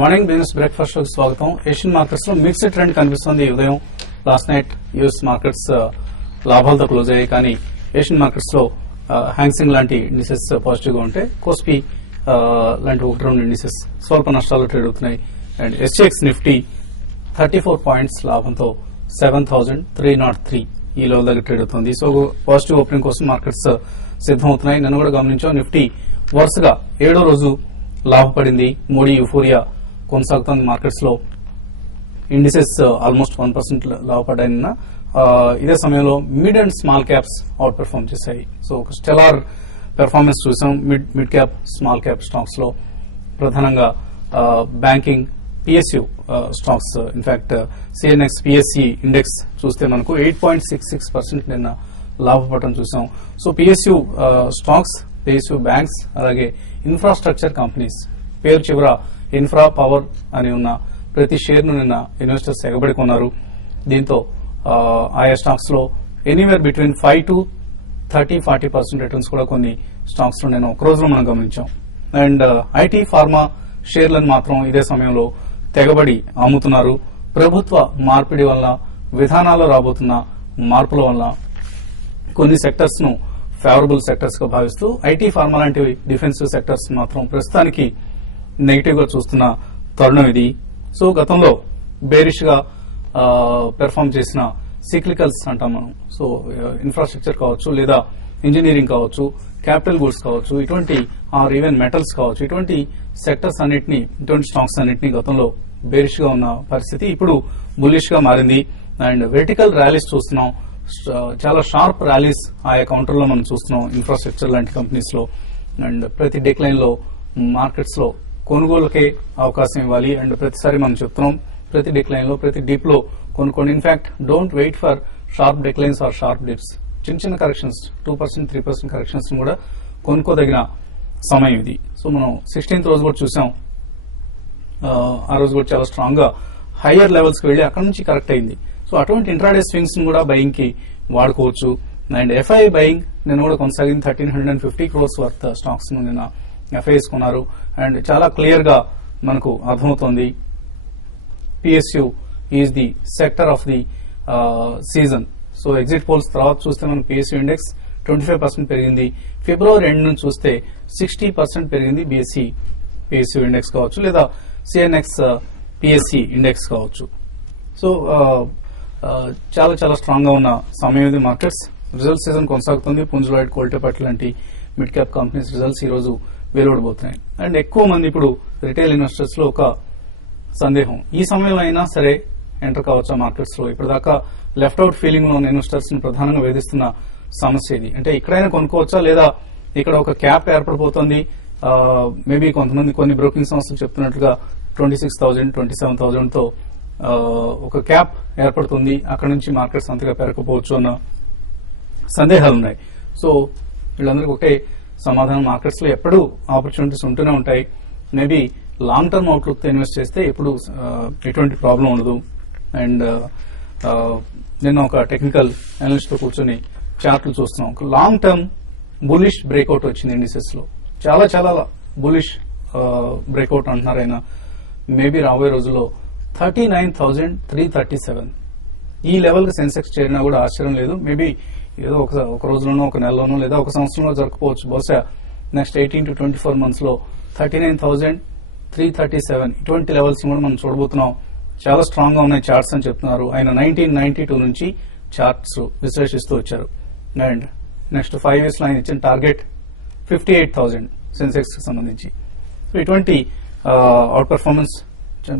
Morning business breakfast షోకి స్వాగతం. Asian markets లో మిక్స్డ్ ట్రెండ్ కనిపిస్తుంది. ఉదయం లాస్ట్ నైట్ యుఎస్ మార్కెట్స్ లాభాలతో క్లోజ్ అయ్యాయి, కానీ ఏషియన్ మార్కెట్స్ లో హ్యాంగ్సింగ్ లాంటి ఇండిసెస్ పాజిటివ్ గా ఉంటే కోస్పీ లాంటి ఒకటి రెండు ఇండిసెస్ స్వల్ప నష్టాలు ట్రేడ్ అవుతున్నాయి. అండ్ ఎస్జీఎక్స్ నిఫ్టీ 34 పాయింట్స్ లాభంతో 7,303 ఈ లెవెల్ దగ్గర ట్రేడ్ అవుతుంది. సో పాజిటివ్ ఓపెనింగ్ కోసం మార్కెట్స్ సిద్దమవుతున్నాయి. నన్ను కూడా గమనించాం. నిఫ్టీ వరుసగా 7వ రోజు లాభపడింది. మోడీ యూఫోరియా కొనసాగుతుంది మార్కెట్స్ లో. ఇండిసెస్ ఆల్మోస్ట్ 1% లాభపడ్డాయి. ఇదే సమయంలో mid and small caps outperform చేశాయి. సో ఒక స్టెలార్ పెర్ఫార్మెన్స్ చూసాం mid cap small cap stocks లో. ప్రధానంగా banking, PSU stocks, in fact CNX PSC index చూస్తే మనకు 8.66% నిన్న లాభపడటం చూసాం. So PSU stocks, PSU banks, అలాగే ఇన్ఫ్రాస్ట్రక్చర్ కంపెనీస్, పేరు చివర ఇన్ఫ్రా పవర్ అని ఉన్న ప్రతి షేర్ ను నిన్న ఇన్వెస్టర్స్ ఎగబడి కొన్నారు. దీంతో ఆయా స్టాక్స్ లో ఎనీవేర్ బిట్వీన్ 5 to 30-40% రిటర్న్స్ కూడా కొన్ని స్టాక్స్ లో నేను ఒక రోజులో మనం గమనించాం. అండ్ ఐటీ, ఫార్మా షేర్లను మాత్రం ఇదే సమయంలో తెగబడి అమ్ముతున్నారు. ప్రభుత్వ మార్పిడి వల్ల, విధానాల్లో రాబోతున్న మార్పుల వల్ల కొన్ని సెక్టర్స్ ను ఫేవరబుల్ సెక్టర్స్ గా భావిస్తూ ఐటీ, ఫార్మా లాంటి డిఫెన్సివ్ సెక్టర్స్ మాత్రం ప్రస్తుతానికి నెగిటివ్ గా చూస్తున్న తరుణం ఇది. సో గతంలో బేరిష్ గా పెర్ఫార్మ్ చేసిన సిక్లికల్స్ అంటాం మనం. సో ఇన్ఫ్రాస్ట్రక్చర్ కావచ్చు, లేదా ఇంజనీరింగ్ కావచ్చు, క్యాపిటల్ గూడ్స్ కావచ్చు, ఇటువంటి ఆర్ ఈవెన్ మెటల్స్ కావచ్చు, ఇటువంటి సెక్టర్స్ అన్నింటినీ, ఇటువంటి స్టాక్స్ అన్నింటినీ గతంలో బేరిష్ గా ఉన్న పరిస్థితి ఇప్పుడు బుల్లిష్ గా మారింది. అండ్ వెర్టికల్ ర్యాలీస్ చూస్తున్నాం. చాలా షార్ప్ ర్యాలీస్ ఆయా కౌంటర్ లో మనం చూస్తున్నాం ఇన్ఫ్రాస్ట్రక్చర్ లాంటి కంపెనీస్ లో. అండ్ ప్రతి డిక్లైన్ లో మార్కెట్స్ లో కొనుగోలుకే అవకాశం ఇవ్వాలి. అండ్ ప్రతిసారి మనం చెప్తున్నాం, ప్రతి డిక్లైన్ లో, ప్రతి డిప్ లో కొనుక్కోండి. In fact don't wait for sharp declines or sharp dips. చిన్న చిన్న కరెక్షన్స్, 2%, 3% కరెక్షన్స్ కూడా కొనుక్కోదగిన సమయం ఇది. సో మనం 16th రోజు కూడా చూసాం. ఆ రోజు కూడా చాలా స్ట్రాంగ్ గా హయ్యర్ లెవెల్స్ కి వెళ్లి అక్కడ నుంచి కరెక్ట్ అయింది. సో అటువంటి ఇంట్రాడే స్వింగ్స్ ను కూడా బయింగ్ కి వాడుకోవచ్చు. అండ్ ఎఫ్ఐ బయింగ్ నేను కూడా కొనసాగింది. 1,350 crores వర్త్ స్టాక్స్ ను నిన్న ఎఫ్ఐఎస్ కొన్నారు. అండ్ చాలా క్లియర్ గా మనకు అర్థమవుతోంది, PSU is the sector of the season. So exit polls తర్వాత చూస్తే మనకు పిఎస్యు ఇండెక్స్ 25% పెరిగింది. ఫిబ్రవరి ఎండ్ నుంచి చూస్తే 60% పెరిగింది. బిఎస్సి పిఎస్యు ఇండెక్స్ కావచ్చు, లేదా సిఎన్ఎక్స్ పిఎస్సి ఇండెక్స్ కావచ్చు. సో చాలా చాలా స్ట్రాంగ్ గా ఉన్న సమయం ఇది మార్కెట్స్. రిజల్ట్ సీజన్ కొనసాగుతుంది. పుంజులాయిడ్, కోల్టేపాటి లాంటి మిడ్ క్యాప్ కంపెనీస్ రిజల్ట్స్ ఈ రోజు వెలువడబోతున్నాయి. అండ్ ఎక్కువ మంది ఇప్పుడు రిటైల్ ఇన్వెస్టర్స్ లో ఒక సందేహం, ఈ సమయంలో అయినా సరే ఎంటర్ కావచ్చా మార్కెట్స్ లో? ఇప్పటిదాకా లెఫ్ట్ అవుట్ ఫీలింగ్ లో ఉన్న ఇన్వెస్టర్స్ ను ప్రధానంగా వేధిస్తున్న సమస్య ఇది. అంటే ఇక్కడైనా కొనుక్కోవచ్చా, లేదా ఇక్కడ ఒక క్యాప్ ఏర్పడిపోతుంది. మేబీ కొంతమంది, కొన్ని బ్రోకింగ్ సంస్థలు చెప్తున్నట్లుగా 26,000, 27,000 తో ఒక క్యాప్ ఏర్పడుతుంది. అక్కడ నుంచి మార్కెట్స్ అంతగా పెరగకపోవచ్చు అన్న సందేహాలు ఉన్నాయి. సో వీళ్ళందరికీ ఒకటే సమాధానం, మార్కెట్స్ లో ఎప్పుడూ ఆపర్చునిటీస్ ఉంటూనే ఉంటాయి. మేబీ లాంగ్ టర్మ్ అవుట్లుక్ తో ఇన్వెస్ట్ చేస్తే ఎప్పుడు ఎటువంటి ప్రాబ్లం ఉండదు. అండ్ నిన్న ఒక టెక్నికల్ అనలిస్ట్ తో కూర్చొని చార్ట్లు చూస్తున్నాం. ఒక లాంగ్ టర్మ్ బులిష్ బ్రేక్అవుట్ వచ్చింది ఇండిసెస్ లో. చాలా చాలా బులిష్ బ్రేక్అవుట్ అంటున్నారు ఆయన. మేబీ రాబోయే రోజుల్లో 39,337 ఈ లెవెల్ కి సెన్సెక్స్ చేరినా కూడా ఆశ్చర్యం లేదు. మేబీ ఏదో ఒక రోజులోనో, ఒక నెలలోనో, లేదా ఒక సంవత్సరంలో జరగకపోవచ్చు. బహుశా నెక్స్ట్ 18 to 24 months లో 39,337 ఇటువంటి లెవెల్స్ కూడా మనం చూడబోతున్నాం. చాలా స్ట్రాంగ్ గా ఉన్నాయి చార్ట్స్ అని చెప్తున్నారు. ఆయన 1992 నుంచి చార్ట్స్ విశ్లేషిస్తూ వచ్చారు. అండ్ నెక్స్ట్ 5 years లో ఆయన ఇచ్చిన టార్గెట్ 58,000 సెన్సెక్స్ కి సంబంధించి. ఇటువంటి అవుట్ పెర్ఫార్మెన్స్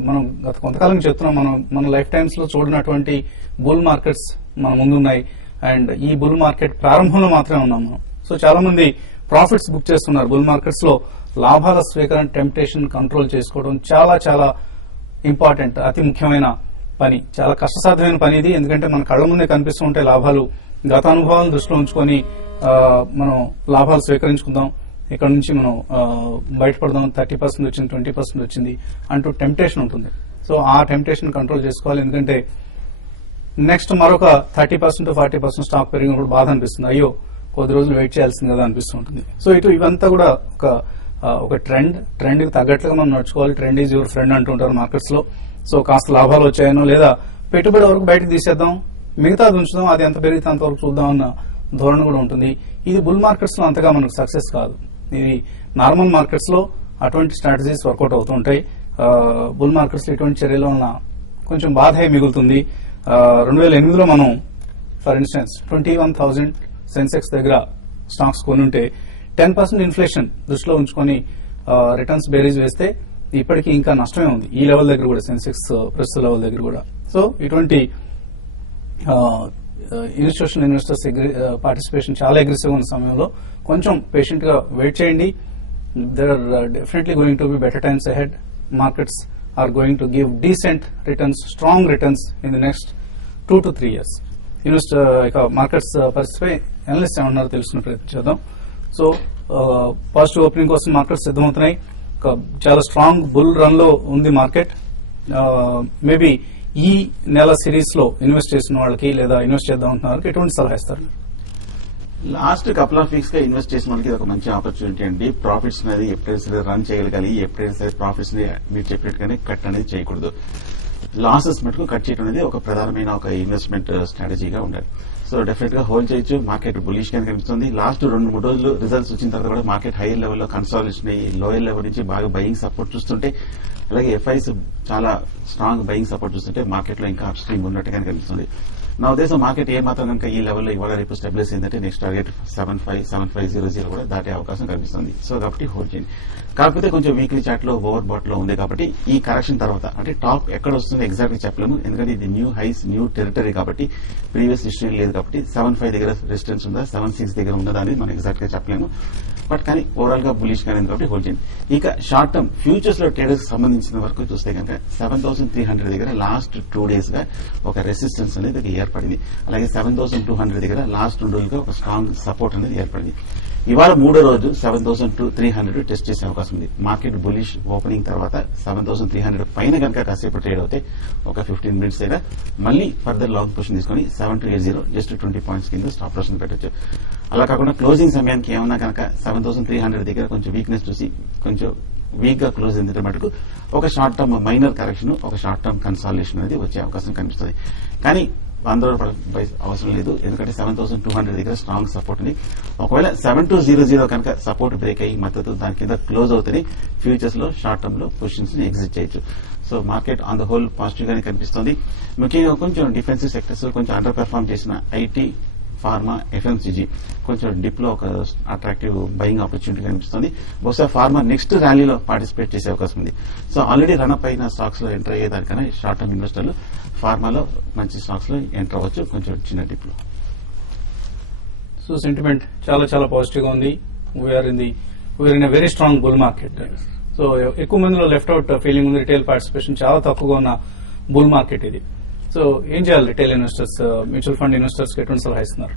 మనం గత కొంతకాలం చెప్తున్నాం. మన లైఫ్ టైమ్స్ లో చూడనటువంటి బుల్ మార్కెట్స్ మన ముందున్నాయి. అండ్ ఈ బుల్ మార్కెట్ ప్రారంభంలో మాత్రమే ఉన్నాం మనం. సో చాలా మంది ప్రాఫిట్స్ బుక్ చేస్తున్నారు. బుల్ మార్కెట్స్ లో లాభాల స్వీకరణ, టెంప్టేషన్ కంట్రోల్ చేసుకోవడం చాలా చాలా ఇంపార్టెంట్, అతి ముఖ్యమైన పని. చాలా కష్టసాధ్యమైన పని ఇది. ఎందుకంటే మన కళ్ల ముందే కనిపిస్తూ ఉంటే లాభాలు. గత అనుభవాలను దృష్టిలో ఉంచుకొని మనం లాభాలు స్వీకరించుకుందాం, ఇక్కడ నుంచి మనం బయటపడదాం, 30% వచ్చింది, 20% వచ్చింది అంటూ టెంప్టేషన్ ఉంటుంది. సో ఆ టెంప్టేషన్ కంట్రోల్ చేసుకోవాలి. ఎందుకంటే నెక్స్ట్ మరొక 30% to 40% స్టాక్ పెరిగినప్పుడు బాధ అనిపిస్తుంది. అయ్యో కొద్ది రోజులు వెయిట్ చేయాల్సింది కదా అనిపిస్తూ ఉంటుంది. సో ఇవంతా కూడా ఒక ఒక ట్రెండ్ కి తగ్గట్లుగా మనం నడుచుకోవాలి. ట్రెండ్ ఈజ్ యువర్ ఫ్రెండ్ అంటుంటారు మార్కెట్స్ లో. సో కాస్త లాభాలు వచ్చాయనో లేదా పెట్టుబడి వరకు బయటకు తీసేద్దాం, మిగతాది ఉంచుదాం, అది ఎంత పెరిగితే అంతవరకు చూద్దాం అన్న ధోరణి కూడా ఉంటుంది. ఇది బుల్ మార్కెట్స్ లో అంతగా మనకు సక్సెస్ కాదు. ఇది నార్మల్ మార్కెట్స్ లో అటువంటి స్ట్రాటజీస్ వర్కౌట్ అవుతుంటాయి. బుల్ మార్కెట్స్ లో ఇటువంటి చర్యల వలన కొంచెం బాధే మిగులుతుంది. 2008లో మనం ఫర్ ఇన్స్టెన్స్ 21,000 సెన్సెక్స్ దగ్గర స్టాక్స్ కొని ఉంటే 10% ఇన్ఫ్లేషన్ దృష్టిలో ఉంచుకొని రిటర్న్స్ బేరీజ్ వేస్తే ఇప్పటికీ ఇంకా నష్టమే ఉంది ఈ లెవెల్ దగ్గర కూడా, సెన్సెక్స్ ప్రస్తుత లెవెల్ దగ్గర కూడా. సో ఇటువంటి ఇన్స్టిట్యూషనల్ ఇన్వెస్టర్స్ పార్టిసిపేషన్ చాలా అగ్రెసివ్ ఉన్న సమయంలో కొంచెం పేషెంట్ గా వెయిట్ చేయండి. There are definitely going to be better times ahead. Markets are going to give decent returns, strong returns in the next 2 to 3 years. ఇక మార్కెట్స్ పరిస్థితిపై అనలిస్ట్ ఏమన్నారో తెలుసుకునే ప్రయత్నం చేద్దాం. సో పాజిటివ్ ఓపెనింగ్ కోసం మార్కెట్స్ సిద్ధమవుతున్నాయి. చాలా స్ట్రాంగ్ బుల్ రన్ లో ఉంది మార్కెట్. మేబీ ఈ నెల సిరీస్ లో ఇన్వెస్ట్ చేసిన వాళ్ళకి లేదా ఇన్వెస్ట్ చేద్దాం అనుకున్న వాళ్ళకి ఎటువంటి సలహా ఇస్తారు? లాస్ట్ కపుల్ ఆఫ్ వీక్స్ గా ఇన్వెస్ట్ చేసిన వాళ్ళకి ఒక మంచి ఆపర్చునిటీ అండి. ప్రాఫిట్స్ అనేది ఎప్పుడైనా సరే రన్ చేయగలగాలి, ఎప్పుడైనా సరే ప్రాఫిట్స్ ని మీరు చెప్పినట్టుగానే కట్ అనేది చేయకూడదు. లాసెస్ మటుకు కట్ చేయడం అనేది ఒక ప్రధానమైన ఒక ఇన్వెస్ట్మెంట్ స్ట్రాటజీగా ఉండాలి. సో డెఫినెట్ గా హోల్డ్ చేయొచ్చు. మార్కెట్ బులిష్ గా కనిపిస్తుంది. లాస్ట్ 2-3 రోజులు రిజల్ట్స్ వచ్చిన తర్వాత కూడా మార్కెట్ హైయర్ లెవెల్లో కన్సాలిడేషన్ అయ్యి లోయర్ లెవెల్ నుంచి బాగా బయింగ్ సపోర్ట్ చూస్తుంటే, అలాగే ఎఫ్ఐస్ చాలా స్ట్రాంగ్ బయింగ్ సపోర్ట్ చూస్తుంటే మార్కెట్ లో ఇంకా అప్ స్ట్రీమ్ ఉన్నట్టుగా కనిపిస్తుంది. నా ఉద్దేశం మార్కెట్ ఏ మాత్రం కనుక ఈ లెవెల్లో ఇవాళ రేపు స్టెబిలైజ్ అయిందంటే నెక్స్ట్ టార్గెట్ 7500 కూడా దాటే అవకాశం కనిపిస్తుంది. సో కాబట్టి హోల్డ్ చేయండి. కాకపోతే కొంచెం వీక్లీ చార్ట్ లో ఓవర్ బాట్ లో ఉంది కాబట్టి ఈ కరెక్షన్ తర్వాత అంటే టాప్ ఎక్కడ వస్తుందో ఎగ్జాక్ట్ గా చెప్పలేము. ఎందుకంటే ఇది న్యూ హైస్, న్యూ టెరిటరీ కాబట్టి ప్రీవియస్ హిస్టరీ లేదు కాబట్టి 75 దగ్గర రెసిస్టెన్స్ ఉందా, 76 దగ్గర ఉన్నదా అనేది మనం ఎగ్జాక్ట్ గా చెప్పలేము. బట్ కానీ ఓవరాల్ గా బులిష్ గా కాబట్టి హోల్డ్ చేయండి. ఇక షార్ట్ టర్మ్ ఫ్యూచర్స్ లో ట్రేడర్స్ సంబంధించిన వరకు చూస్తే కనుక 7300 దగ్గర లాస్ట్ 2 డేస్ గా ఒక రెసిస్టెన్స్ అనేది ఏర్పడింది. అలాగే 7200 దగ్గర లాస్ట్ 2 రోజులుగా ఒక స్ట్రాంగ్ సపోర్ట్ అనేది ఏర్పడింది. ఇవాళ 3వ రోజు 7300 టెస్ట్ చేసే అవకాశం ఉంది. మార్కెట్ బులిష్ ఓపెనింగ్ తర్వాత 7300 పైన కనుక కాసేపు ట్రేడ్ అవుతే ఒక 15 మినిట్స్ అయినా మళ్ళీ ఫర్దర్ లాంగ్ పొజిషన్ తీసుకుని 7280 జస్ట్ 20 పాయింట్స్ కింద స్టాప్ లాస్ పెట్టచ్చు. అలా కాకుండా క్లోజింగ్ సమయానికి ఏమన్నా కనుక 7300 దగ్గర కొంచెం వీక్నెస్ చూసి కొంచెం వీక్ గా క్లోజ్ అయిందంటే మటుకు ఒక షార్ట్ టర్మ్ మైనర్ కరెక్షన్, ఒక షార్ట్ టర్మ్ కన్సాలిడేషన్ అనేది వచ్చే అవకాశం కనిపిస్తుంది. కానీ ఆందోళన అవసరం లేదు. ఎందుకంటే 7200 దగ్గర స్ట్రాంగ్ సపోర్ట్ ఉంది. ఒకవేళ 7200 కనుక సపోర్ట్ బ్రేక్ అయ్యి మద్దతు దాని కింద క్లోజ్ అవుతుంది, ఫ్యూచర్స్ లో షార్ట్ టర్మ్ లో పొజిషన్స్ ని ఎగ్జిట్ చేయొచ్చు. So market on the whole positive గానే కనిపిస్తుంది. ముఖ్యంగా కొంచెం డిఫెన్సివ్ సెక్టర్స్ కొంచెం అండర్ పెర్ఫార్మ్ చేసిన ఐటీ, ఫార్మా, ఎఫ్ఎంసీజీ కొంచెం డిప్ లో ఒక అట్రాక్టివ్ బయింగ్ ఆపర్చునిటీ కనిపిస్తుంది. బహుశా ఫార్మా నెక్స్ట్ ర్యాలీలో పార్టిసిపేట్ చేసే అవకాశం ఉంది. సో ఆల్రెడీ రన్అప్ అయిన స్టాక్స్ లో ఎంటర్ అయ్యేదానికన్నా షార్ట్ టర్మ్ ఇన్వెస్టర్లు ఫార్మాలో మంచి స్టాక్స్ లో ఎంటర్ అవ్వచ్చు కొంచెం చిన్న డిప్ లో. సో సెంటిమెంట్ చాలా చాలా పాజిటివ్ గా ఉంది. We're in a very strong bull market. So ఎక్కువ మందిలో లెఫ్ట్ అవుట్ ఫీలింగ్ ఉంది. రిటైల్ పార్టిసిపేషన్ చాలా తక్కువగా ఉన్న బుల్ మార్కెట్ ఇది. సో ఏం చేయాలి retail investors, mutual fund investors కి ఎటువంటి సలహా ఇస్తున్నారు?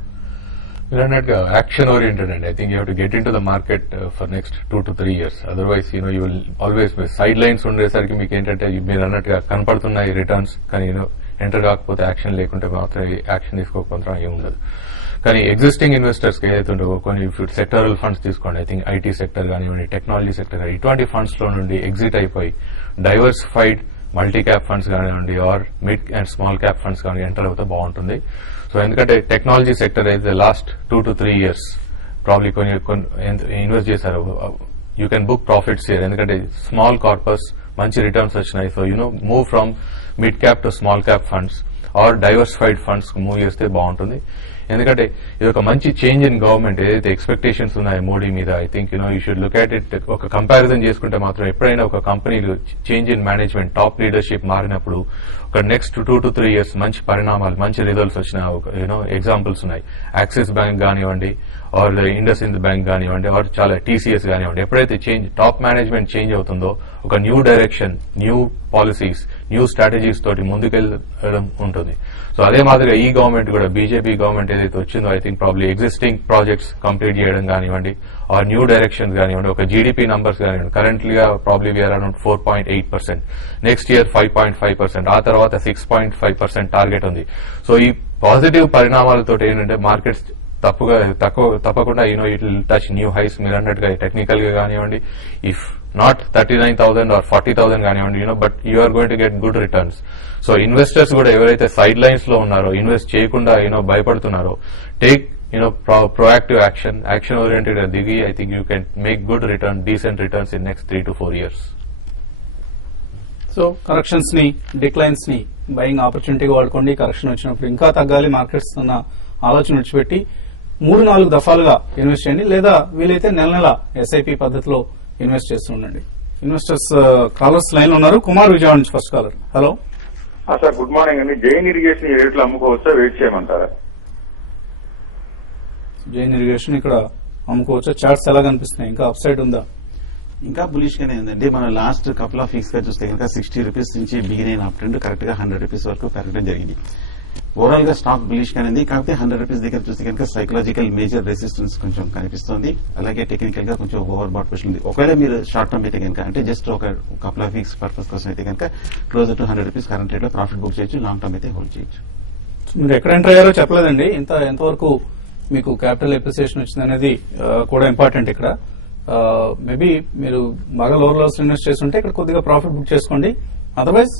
మీరు అన్నట్టుగా యాక్షన్ ఓరియంటెడ్ అండి. I think you have to get in to the market for next 2 to 3 years. Otherwise you will always sidelines ఉండేసరికి మీకు ఏంటంటే మీరు అన్నట్టుగా కనపడుతున్నాయి రిటర్న్స్, కానీ ఎంటర్ కాకపోతే యాక్షన్ లేకుంటే మాత్రం యాక్షన్ తీసుకోకపోతే ఏం ఉండదు. కానీ ఎగ్జిస్టింగ్ ఇన్వెస్టర్స్ కి ఏదైతే ఉండవో కొన్ని సెక్టరల్ ఫండ్స్ తీసుకోండి. ఐ థింక్ ఐటీ సెక్టర్ కానివ్వండి, టెక్నాలజీ సెక్టర్ కానీ ఇటువంటి ఫండ్స్ లో నుండి ఎగ్జిట్ అయిపోయి డైవర్సిఫైడ్ మల్టీ క్యాప్ ఫండ్స్ కానివ్వండి or mid and small cap funds కానీ ఎంటర్ అవుతే బాగుంటుంది. సో ఎందుకంటే టెక్నాలజీ సెక్టర్ అయితే లాస్ట్ 2 to 3 years ప్రాబ్లీ కొన్ని ఇన్వెస్ట్ చేశారు. You can book profits here ఎందుకంటే స్మాల్ కార్పస్ మంచి రిటర్న్స్ వచ్చినాయి. So move from mid cap to small cap funds are diversified funds move చేస్తే బాగుంటుంది. ఎందుకంటే ఇది ఒక మంచి చేంజ్ ఇన్ గవర్నమెంట్ ఏదైతే ఎక్స్పెక్టేషన్స్ ఉన్నాయో మోడీ మీద. I think you should look at it. ఒక కంపారిజన్ చేసుకుంటే మాత్రం ఎప్పుడైనా ఒక కంపెనీలో change in management, top leadership మారినప్పుడు ఒక నెక్స్ట్ 2 to 3 years మంచి పరిణామాలు, మంచి రిజల్ట్స్ వచ్చిన ఎగ్జాంపుల్స్ ఉన్నాయి. యాక్సిస్ బ్యాంక్ కానివ్వండి ఆర్ ఇండస్ ఇండ్ బ్యాంక్ కానివ్వండి ఆర్ చాలా టీసీఎస్ కానివ్వండి. ఎప్పుడైతే టాప్ మేనేజ్మెంట్ చేంజ్ అవుతుందో ఒక new direction, new policies, new strategies తోటి ముందుకెళ్ళడం ఉంటుంది. సో అదే మాదిరిగా ఈ గవర్నమెంట్ కూడా బీజేపీ గవర్నమెంట్ ఏదైతే వచ్చిందో I think probably existing projects complete చేయడం కానివ్వండి ఆర్ న్యూ డైరెక్షన్స్ కానివ్వండి, ఒక జీడీపీ నంబర్స్ కానివ్వండి. కరెంట్లీగా probably we are around 4.8%, next year 5.5%, ఆ తర్వాత 6.5% టార్గెట్ ఉంది. సో ఈ పాజిటివ్ పరిణామాలతో ఏంటంటే మార్కెట్స్ తప్పకుండా you know it will touch new highs. మీరు అన్నట్టుగా టెక్నికల్ గా కానివ్వండి, ఇఫ్ నాట్ 39,000 or 40,000 కానివ్వండి, but you are going to get good returns. So investors కూడా ఎవరైతే సైడ్ లైన్స్ లో ఉన్నారో, ఇన్వెస్ట్ చేయకుండా భయపడుతున్నారో, టేక్ proactive action oriented గా దిగి I think you can make good return, decent returns in next 3 to 4 years. So corrections ని, declines ని బయింగ్ ఆపర్చునిటీగా వాడుకోండి. కరెక్షన్ వచ్చినప్పుడు ఇంకా తగ్గాలి మార్కెట్స్ అన్న ఆలోచన విడిచిపెట్టి 3-4 దఫాలుగా ఇన్వెస్ట్ చేయండి, లేదా వీలైతే నెల ఎస్ఐపి పద్ధతిలో ఇన్వెస్ట్ చేస్తూ ఉండండి. ఇన్వెస్టర్స్ కాలర్స్ లైన్ లో ఉన్నారు. కుమార్ విజయవాడ నుంచి first caller. Hello sir, good morning అండి. జైన్ ఇరిగేషన్ ఈ రేట్లో అమ్ముకోవచ్చా, వెయిట్ చేయమంటారా? జైన్ ఇరిగేషన్ ఇక్కడ అమ్ముకోవచ్చా? చార్ట్స్ ఎలా కనిపిస్తున్నాయి? ఇంకా అప్ సైడ్ ఉందా? ఇంకా బులిష్ గానే ఉందండి. మనం లాస్ట్ కపుల్ ఆఫ్ వీక్స్ గా చూస్తే కనుక 60 రూపీస్ నుంచి బిగిన్ అయిన అప్ ట్రెండ్ కరెక్ట్ గా 100 రూపీస్ వరకు పెరగడం జరిగింది. ఓవరాల్ గా స్టాక్ బులిష్ గానే ఉంది. కాకపోతే 100 రూపీస్ దగ్గర చూస్తే కనుక సైకలాజికల్ మేజర్ రెసిస్టెన్స్ కొంచెం కనిపిస్తోంది. అలాగే టెక్నికల్ గా కొంచెం ఓవర్ బాట్ పొజిషన్ ఉంది. ఒకవేళ మీరు షార్ట్ టర్మ్ అయితే కనుక, అంటే జస్ట్ ఒక కపుల్ ఆఫ్ వీక్స్ పర్పస్ కోసం అయితే కనుక closer to 100 rupees current rate లో ప్రాఫిట్ బుక్ చేయొచ్చు. లాంగ్ టర్మ్ అయితే హోల్డ్ చేయొచ్చు. మీరు ఎక్కడ ఎంటర్ అయ్యారో చెప్పలేదండి. ఎంతవరకు మీకు క్యాపిటల్ ఎప్రిసియేషన్ వచ్చింది అనేది కూడా ఇంపార్టెంట్ ఇక్కడ. మేబీ మీరు బాగా లోవర్ లెవెల్స్ ఇన్వెస్ట్ చేస్తుంటే ఇక్కడ కొద్దిగా ప్రాఫిట్ బుక్ చేసుకోండి. Otherwise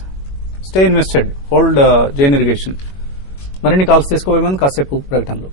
stay invested, hold Jain irrigation. మరిన్ని కాల్స్ తీసుకోబోయే ముందు కాసేపు ప్రకటనలు.